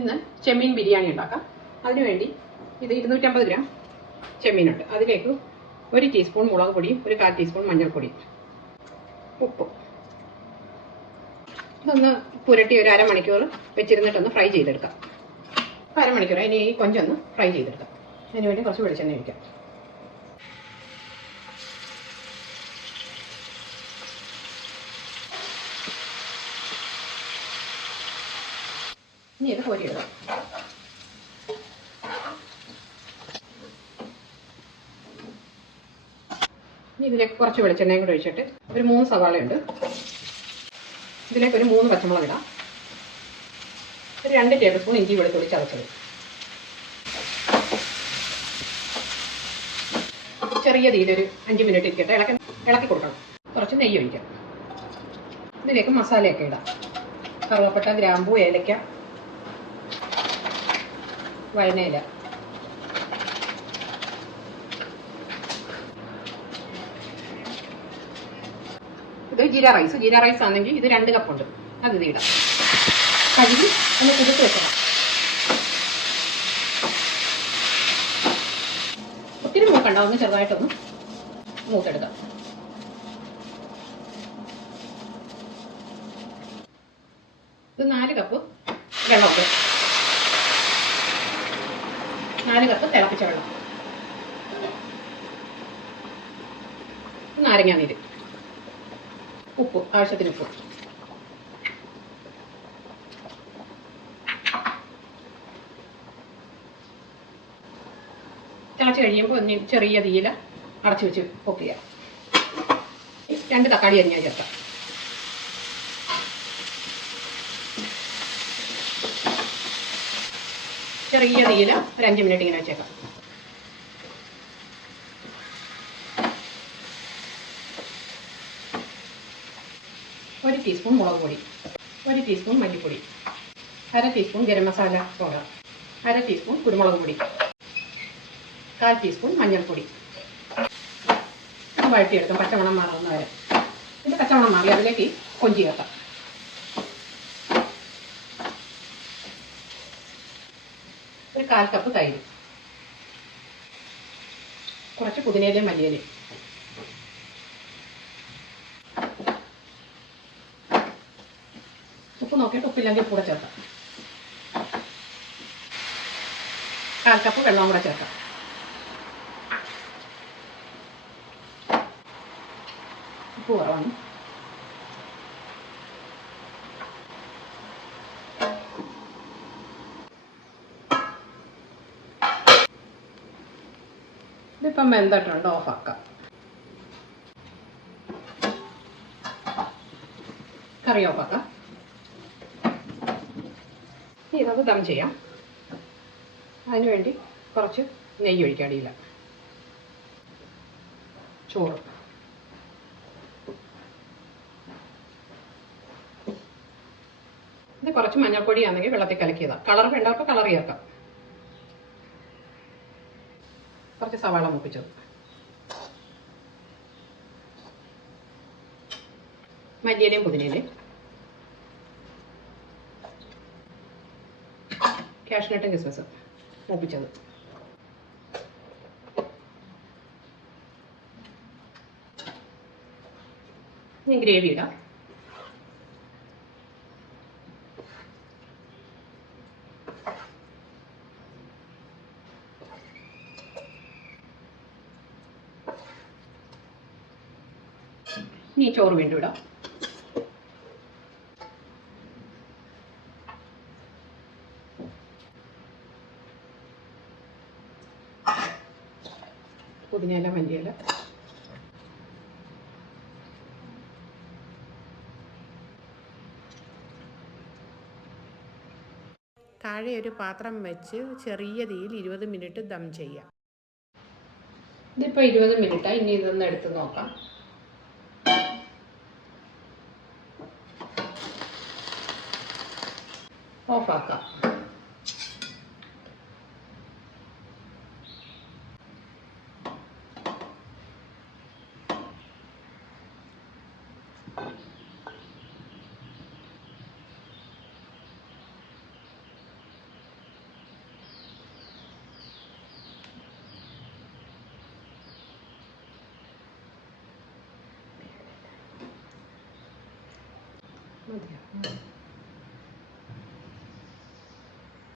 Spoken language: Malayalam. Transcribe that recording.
ഇന്ന് ചെമ്മീൻ ബിരിയാണി ഉണ്ടാക്കാം. അതിനുവേണ്ടി ഇത് ഇരുന്നൂറ്റമ്പത് ഗ്രാം ചെമ്മീനുണ്ട്. അതിലേക്ക് ഒരു ടീസ്പൂൺ മുളക് പൊടിയും ഒരു കാൽ ടീസ്പൂൺ മഞ്ഞൾപ്പൊടിയും. ഉപ്പ്. ഇതൊന്ന് പുരട്ടി ഒരു അരമണിക്കൂർ വെച്ചിരുന്നിട്ടൊന്ന് ഫ്രൈ ചെയ്തെടുക്കാം. അരമണിക്കൂർ ഇനി ഈ കൊഞ്ചൊന്ന് ഫ്രൈ ചെയ്തെടുക്കാം. അതിനുവേണ്ടി കുറച്ച് വെളിച്ചെണ്ണ ഒഴിക്കാം. ഇനി ഇത് കോരിയിടാം ഇനി ഇതിലേക്ക് കുറച്ച് വെളിച്ചെണ്ണയും കൂടി ഒഴിച്ചിട്ട് ഒരു മൂന്ന് സവാളയുണ്ട്. ഇതിലേക്ക് ഒരു മൂന്ന് പച്ചമുളക് ഇടാം. ഒരു രണ്ട് ടേബിൾ സ്പൂൺ ഇഞ്ചി വെളുത്തുള്ളി ചതച്ചത്. ചെറിയ തീയിലൊരു അഞ്ച് മിനിറ്റ് ഇരിക്കട്ടെ. ഇളക്കി ഇളക്കി കൊടുക്കണം. കുറച്ച് നെയ്യ് ഒഴിക്കാം. ഇതിലേക്ക് മസാലയൊക്കെ ഇടാം. കറുവപ്പട്ട ഗ്രാമ്പൂ ഏലക്ക വഴനയില ഇത് ജീര റൈസ്. ജീര റൈസ് ആണെങ്കിൽ ഇത് രണ്ട് കപ്പുണ്ട് അത് ഇത് ഇടാം. കഴുകി ഒന്ന് കുതിർത്ത് വെക്കണം. ഒത്തിരി മൂക്കണ്ട. ഒന്ന് ചെറുതായിട്ടൊന്ന് മൂത്തെടുക്കാം. ഇത് നാല് കപ്പ് വെള്ളമുണ്ട് നാല് കപ്പ് തിളപ്പിച്ച വെള്ളം. നാരങ്ങാ നീര്. ഉപ്പ് ആവശ്യത്തിന് ഉപ്പ്. തിളച്ച് കഴിയുമ്പോൾ ഒന്ന് ചെറിയ തീയില അടച്ചു വെച്ച് പൊക്കുക രണ്ട് തക്കാളി അരിഞ്ഞാൽ ചേർക്കാം. ചെറിയ തീയിൽ ഒരു അഞ്ച് മിനിറ്റ് ഇങ്ങനെ വെച്ചേക്കാം. ഒരു ടീസ്പൂൺ മുളക് പൊടി ഒരു ടീസ്പൂൺ മല്ലിപ്പൊടി അര ടീസ്പൂൺ ഗരം മസാല പൗഡർ അര ടീസ്പൂൺ കുരുമുളക് പൊടി കാൽ ടീസ്പൂൺ മഞ്ഞൾപ്പൊടി. വഴറ്റിയെടുക്കാം പച്ചമണം മാറുന്ന വരെ ഇത് പച്ചമണം മാറി അതിലേക്ക് കൊഞ്ചി ചേർക്കാം. കാൽ കപ്പ് തൈര്. കുറച്ച് പുതിനയിലയും മല്ലിയിലയും. ഉപ്പ് നോക്കിയിട്ട് ഉപ്പില്ലെങ്കിൽ കൂടെ ചേർക്കാം. കാൽ കപ്പ് വെള്ളവും കൂടെ ചേർക്കാം. ഉപ്പ് കുറവാണ്. ഇതിപ്പം വെന്തിട്ടുണ്ട്. ഓഫാക്കാം കറി ഓഫാക്കാം ഇനി നമുക്ക് ദം ചെയ്യാം. അതിനുവേണ്ടി കുറച്ച് നെയ്യ് ഒഴിക്കാം അടിയില്ല ചോറ്. ഇത് കുറച്ച് മഞ്ഞൾപ്പൊടി മഞ്ഞൾപ്പൊടിയാണെങ്കിൽ വെള്ളത്തിൽ കലക്കിയതാണ് കളർ വേണ്ടവർക്ക് കളർ ചേർക്കാം. കുറച്ച് സവാള മൂപ്പിച്ചത് മല്ലിയിലയും പുതിനയിലയും. കാഷ്നട്ടും കിസ്മസും മൂപ്പിച്ചത്. ഗ്രേവി ഇടാം. ഇനി ചോറ് വീണ്ടും ഇടാം. പുതിനയില മല്ലിയില. താഴെ ഒരു പാത്രം വെച്ച് ചെറിയ തീയിൽ ഇരുപത് മിനിറ്റ് ദം ചെയ്യാം. ഇതിപ്പോൾ ഇരുപത് മിനിറ്റാണ് ഇനി ഇതൊന്ന് എടുത്ത് നോക്കാം. 我发卡。妈的。